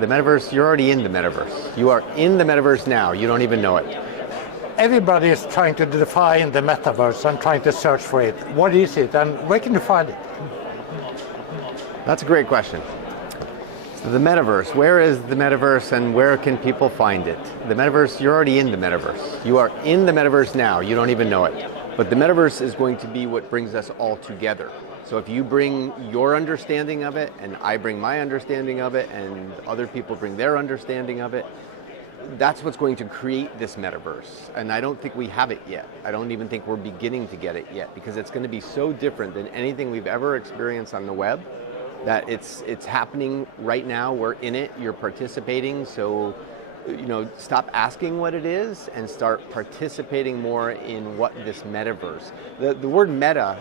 The metaverse, you're already in the metaverse. You are in the metaverse now, you don't even know it. Everybody is trying to define the metaverse and trying to search for it. What is it and where can you find it? That's a great question. So the metaverse, where is the metaverse and where can people find it? The metaverse, you're already in the metaverse. You are in the metaverse now, you don't even know it. But the metaverse is going to be what brings us all together. So if you bring your understanding of it and I bring my understanding of it and other people bring their understanding of it, that's what's going to create this metaverse. And I don't think we have it yet. I don't even think we're beginning to get it yet because it's going to be so different than anything we've ever experienced on the web that it's happening right now. We're in it, you're participating. So, stop asking what it is and start participating more in what this metaverse. The word meta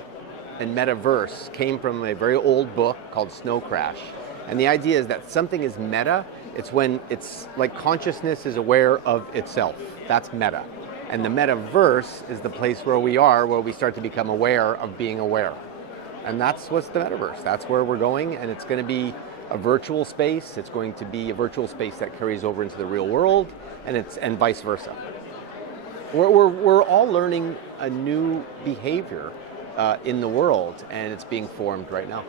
and metaverse came from a very old book called Snow Crash. And the idea is that something is meta, it's when it's like consciousness is aware of itself. That's meta. And the metaverse is the place where we are, where we start to become aware of being aware. And that's what's the metaverse. That's where we're going, and it's going to be a virtual space. It's going to be a virtual space that carries over into the real world, and vice versa. We're all learning a new behavior in the world, and it's being formed right now.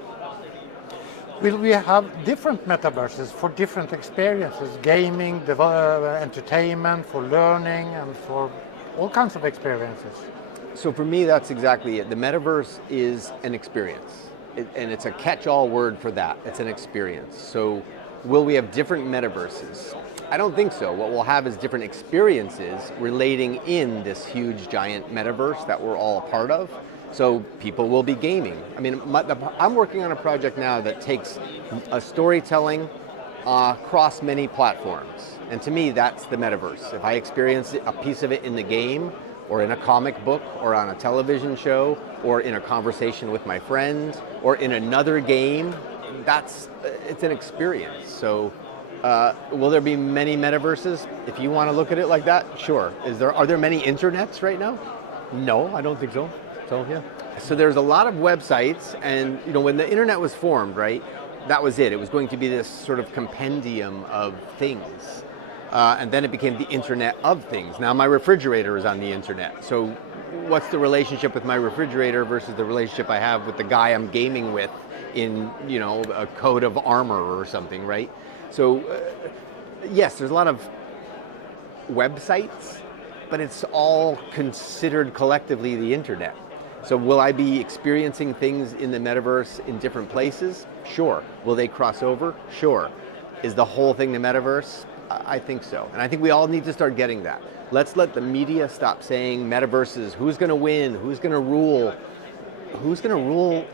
Will we have different metaverses for different experiences, gaming, entertainment, for learning, and for all kinds of experiences? So for me, that's exactly it. The metaverse is an experience, and it's a catch-all word for that. It's an experience. So will we have different metaverses? I don't think so. What we'll have is different experiences relating in this huge, giant metaverse that we're all a part of. So people will be gaming. I mean, I'm working on a project now that takes a storytelling across many platforms. And to me, that's the metaverse. If I experience a piece of it in the game, or in a comic book, or on a television show, or in a conversation with my friend, or in another game, it's an experience. So will there be many metaverses? If you want to look at it like that, sure. Are there many internets right now? No, I don't think so. So yeah. So there's a lot of websites, and when the internet was formed, right, that was it. It was going to be this sort of compendium of things. And then it became the Internet of Things. Now my refrigerator is on the internet. So what's the relationship with my refrigerator versus the relationship I have with the guy I'm gaming with in, a coat of armor or something, right? So yes, there's a lot of websites, but it's all considered collectively the internet. So will I be experiencing things in the metaverse in different places? Sure. Will they cross over? Sure. Is the whole thing the metaverse? I think so. And I think we all need to start getting that. Let's let the media stop saying metaverses, who's going to win, who's going to rule. Who's going to rule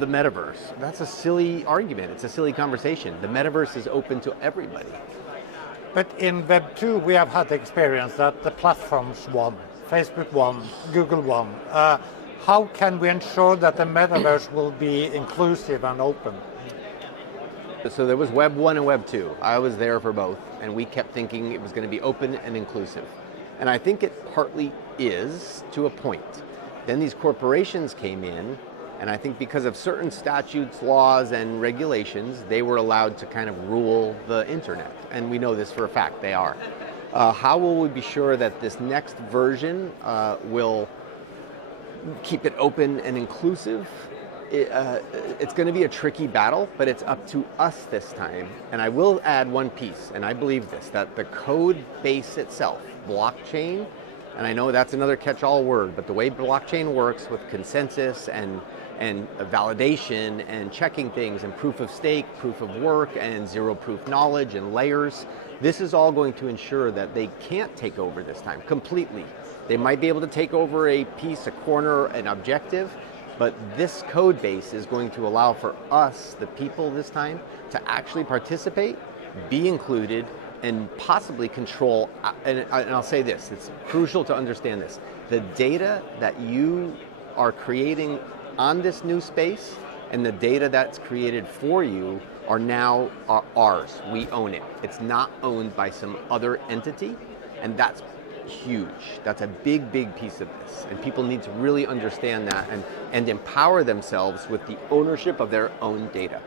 the metaverse? That's a silly argument. It's a silly conversation. The metaverse is open to everybody. But in Web 2, we have had the experience that the platforms won. Facebook won, Google won. How can we ensure that the metaverse will be inclusive and open? So there was Web 1 and Web 2. I was there for both, and we kept thinking it was going to be open and inclusive. And I think it partly is, to a point. Then these corporations came in, and I think because of certain statutes, laws, and regulations, they were allowed to kind of rule the internet. And we know this for a fact, they are. How will we be sure that this next version will keep it open and inclusive? It's going to be a tricky battle, but it's up to us this time. And I will add one piece, and I believe this, that the code base itself, blockchain, and I know that's another catch-all word, but the way blockchain works with consensus and validation and checking things and proof of stake, proof of work, and zero proof knowledge and layers, this is all going to ensure that they can't take over this time completely. They might be able to take over a piece, a corner, an objective, but this code base is going to allow for us, the people this time, to actually participate, be included, and possibly control, and I'll say this, it's crucial to understand this. The data that you are creating on this new space and the data that's created for you are now ours. We own it. It's not owned by some other entity, and that's huge. That's a big, big piece of this. And people need to really understand that and empower themselves with the ownership of their own data.